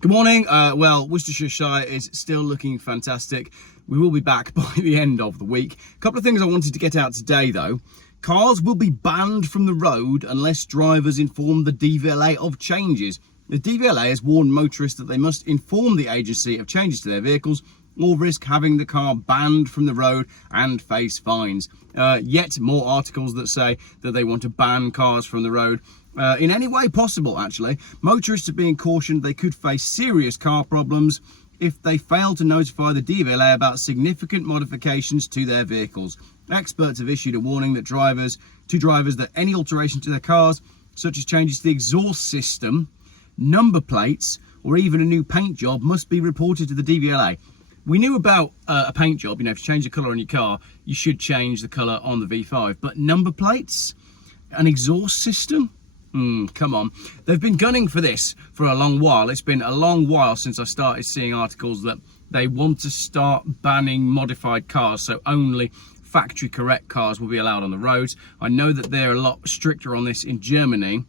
Good morning. Well, Worcestershire is still looking fantastic. We will be back by the end of the week. A couple of things I wanted to get out today though. Cars will be banned from the road unless drivers inform the DVLA of changes. The DVLA has warned motorists that they must inform the agency of changes to their vehicles or risk having the car banned from the road and face fines. Yet more articles that say that they want to ban cars from the road in any way possible, actually. Motorists are being cautioned they could face serious car problems if they fail to notify the DVLA about significant modifications to their vehicles. Experts have issued a warning that drivers that any alteration to their cars, such as changes to the exhaust system, number plates, or even a new paint job, must be reported to the DVLA. We knew about a paint job. If you change the colour on your car, you should change the colour on the V5. But number plates? An exhaust system? Come on. They've been gunning for this for a long while. It's been a long while since I started seeing articles that they want to start banning modified cars, so only factory correct cars will be allowed on the roads. I know that they're a lot stricter on this in Germany,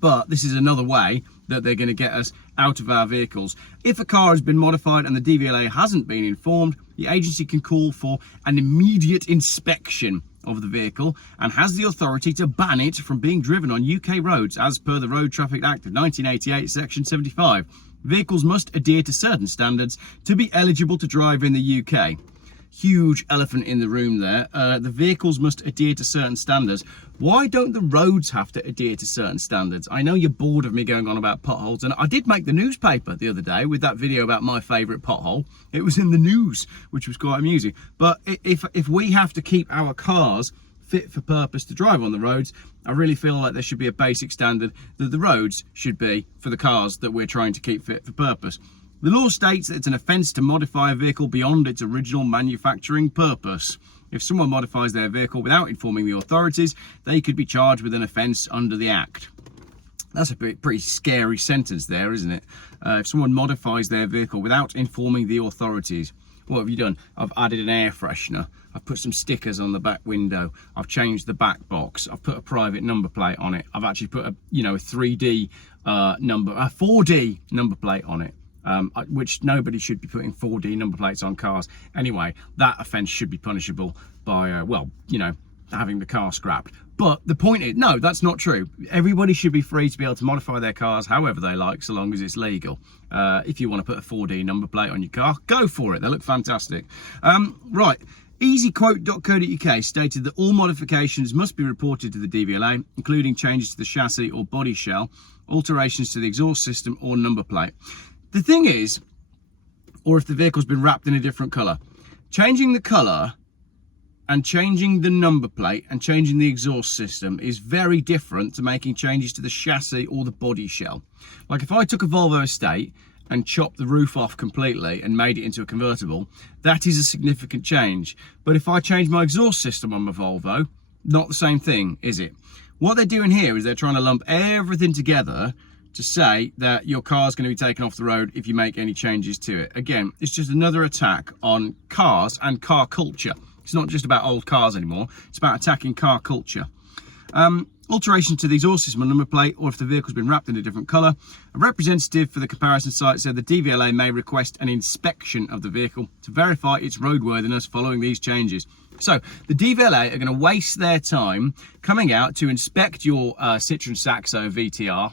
but this is another way that they're going to get us out of our vehicles. If a car has been modified and the DVLA hasn't been informed, the agency can call for an immediate inspection of the vehicle and has the authority to ban it from being driven on UK roads as per the Road Traffic Act of 1988, section 75. Vehicles must adhere to certain standards to be eligible to drive in the UK. Huge elephant in the room there. The vehicles must adhere to certain standards. Why don't the roads have to adhere to certain standards? I know you're bored of me going on about potholes, and I did make the newspaper the other day with that video about my favourite pothole. It was in the news, which was quite amusing. But if we have to keep our cars fit for purpose to drive on the roads, I really feel like there should be a basic standard that the roads should be for the cars that we're trying to keep fit for purpose. The law states that it's an offence to modify a vehicle beyond its original manufacturing purpose. If someone modifies their vehicle without informing the authorities, they could be charged with an offence under the Act. That's a pretty scary sentence there, isn't it? If someone modifies their vehicle without informing the authorities. What have you done? I've added an air freshener. I've put some stickers on the back window. I've changed the back box. I've put a private number plate on it. I've actually put a 3D a 4D number plate on it. Which nobody should be putting 4D number plates on cars. Anyway, that offence should be punishable by, having the car scrapped. But the point is, no, that's not true. Everybody should be free to be able to modify their cars however they like, so long as it's legal. If you want to put a 4D number plate on your car, go for it. They look fantastic. Right. EasyQuote.co.uk stated that all modifications must be reported to the DVLA, including changes to the chassis or body shell, alterations to the exhaust system or number plate. The thing is, or if the vehicle's been wrapped in a different colour, changing the colour and changing the number plate and changing the exhaust system is very different to making changes to the chassis or the body shell. Like if I took a Volvo estate and chopped the roof off completely and made it into a convertible, that is a significant change. But if I change my exhaust system on my Volvo, not the same thing, is it? What they're doing here is they're trying to lump everything together to say that your car's going to be taken off the road if you make any changes to it. Again, it's just another attack on cars and car culture. It's not just about old cars anymore. It's about attacking car culture. Alteration to the exhaust system and number plate, or if the vehicle's been wrapped in a different colour. A representative for the comparison site said the DVLA may request an inspection of the vehicle to verify its roadworthiness following these changes. So the DVLA are going to waste their time coming out to inspect your Citroen Saxo VTR.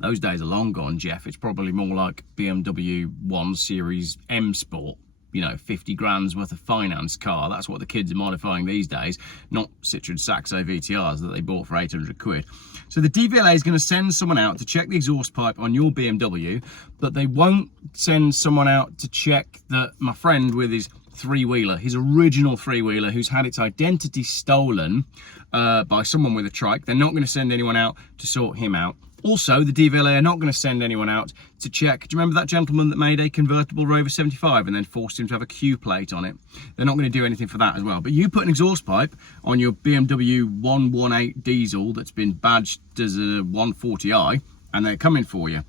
Those days are long gone, Geoff. It's probably more like BMW 1 Series M Sport. 50 grand's worth of finance car. That's what the kids are modifying these days, not Citroen Saxo VTRs that they bought for 800 quid. So the DVLA is going to send someone out to check the exhaust pipe on your BMW, but they won't send someone out to check that my friend with his three-wheeler, his original three-wheeler, who's had its identity stolen by someone with a trike. They're not going to send anyone out to sort him out. Also, the DVLA are not going to send anyone out to check. Do you remember that gentleman that made a convertible Rover 75 and then forced him to have a Q plate on it? They're not going to do anything for that as well. But you put an exhaust pipe on your BMW 118 diesel that's been badged as a 140i, and they're coming for you.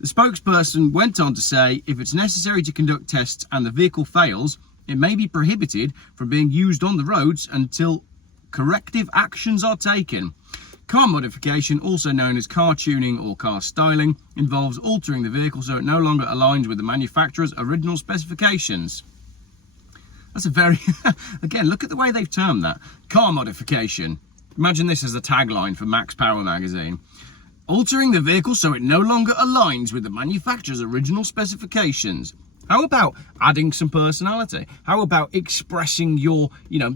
The spokesperson went on to say, if it's necessary to conduct tests and the vehicle fails, it may be prohibited from being used on the roads until corrective actions are taken. Car modification, also known as car tuning or car styling, involves altering the vehicle so it no longer aligns with the manufacturer's original specifications. That's a very, again, look at the way they've termed that. Car modification. Imagine this as a tagline for Max Power magazine. Altering the vehicle so it no longer aligns with the manufacturer's original specifications. How about adding some personality? How about expressing your,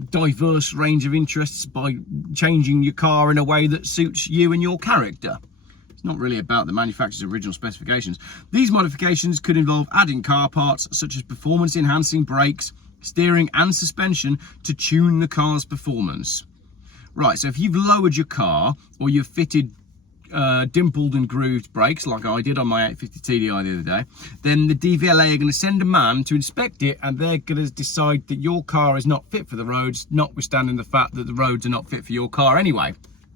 diverse range of interests by changing your car in a way that suits you and your character? It's not really about the manufacturer's original specifications. These modifications could involve adding car parts such as performance-enhancing brakes, steering and suspension to tune the car's performance. Right, so if you've lowered your car or you've fitted dimpled and grooved brakes like I did on my 850 TDI the other day, then the DVLA are going to send a man to inspect it, and they're going to decide that your car is not fit for the roads, notwithstanding the fact that the roads are not fit for your car anyway.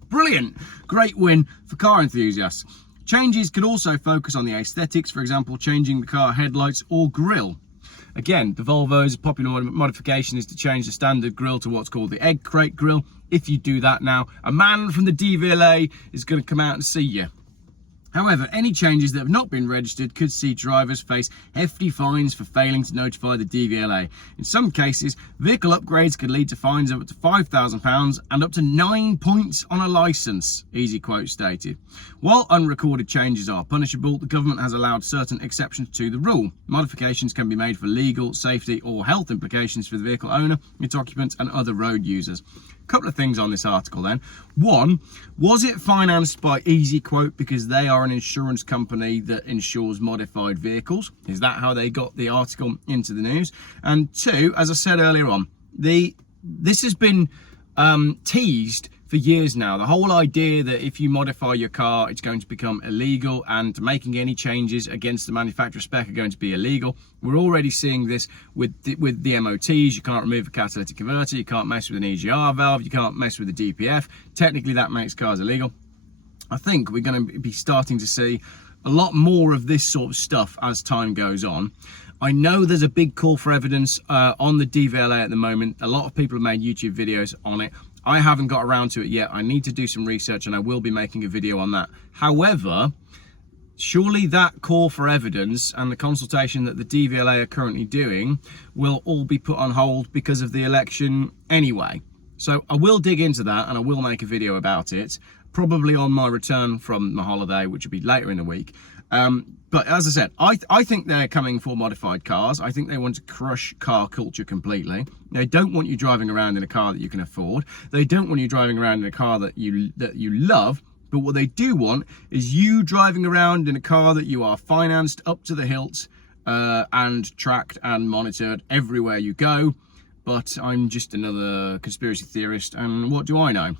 Brilliant! Great win for car enthusiasts. Changes could also focus on the aesthetics, for example changing the car headlights or grille. Again, the Volvo's popular modification is to change the standard grille to what's called the egg crate grille. If you do that now, a man from the DVLA is going to come out and see you. However, any changes that have not been registered could see drivers face hefty fines for failing to notify the DVLA. In some cases, vehicle upgrades could lead to fines of up to £5,000 and up to 9 points on a licence, easy quote stated. While unrecorded changes are punishable, the government has allowed certain exceptions to the rule. Modifications can be made for legal, safety or health implications for the vehicle owner, its occupants and other road users. Couple of things on this article then. One, was it financed by Easy Quote because they are an insurance company that insures modified vehicles? Is that how they got the article into the news? And two, as I said earlier on, this has been teased for years now. The whole idea that if you modify your car, it's going to become illegal, and making any changes against the manufacturer spec are going to be illegal. We're already seeing this with the MOTs. You can't remove a catalytic converter, you can't mess with an EGR valve, you can't mess with the DPF. Technically, that makes cars illegal. I think we're going to be starting to see a lot more of this sort of stuff as time goes on. I know there's a big call for evidence on the DVLA at the moment. A lot of people have made YouTube videos on it. I haven't got around to it yet. I need to do some research and I will be making a video on that. However, surely that call for evidence and the consultation that the DVLA are currently doing will all be put on hold because of the election anyway. So I will dig into that and I will make a video about it, probably on my return from my holiday, which will be later in the week. But as I said, I think they're coming for modified cars. I think they want to crush car culture completely. They don't want you driving around in a car that you can afford. They don't want you driving around in a car that you love. But what they do want is you driving around in a car that you are financed up to the hilt and tracked and monitored everywhere you go. But I'm just another conspiracy theorist, and what do I know?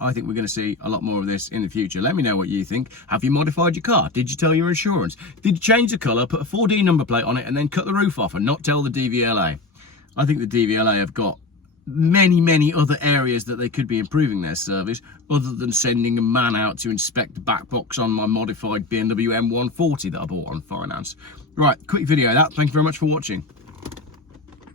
I think we're going to see a lot more of this in the future. Let me know what you think. Have you modified your car? Did you tell your insurance? Did you change the colour, put a 4D number plate on it and then cut the roof off and not tell the DVLA? I think the DVLA have got many other areas that they could be improving their service, other than sending a man out to inspect the back box on my modified BMW M140 that I bought on finance. Right, quick video of that. Thank you very much for watching.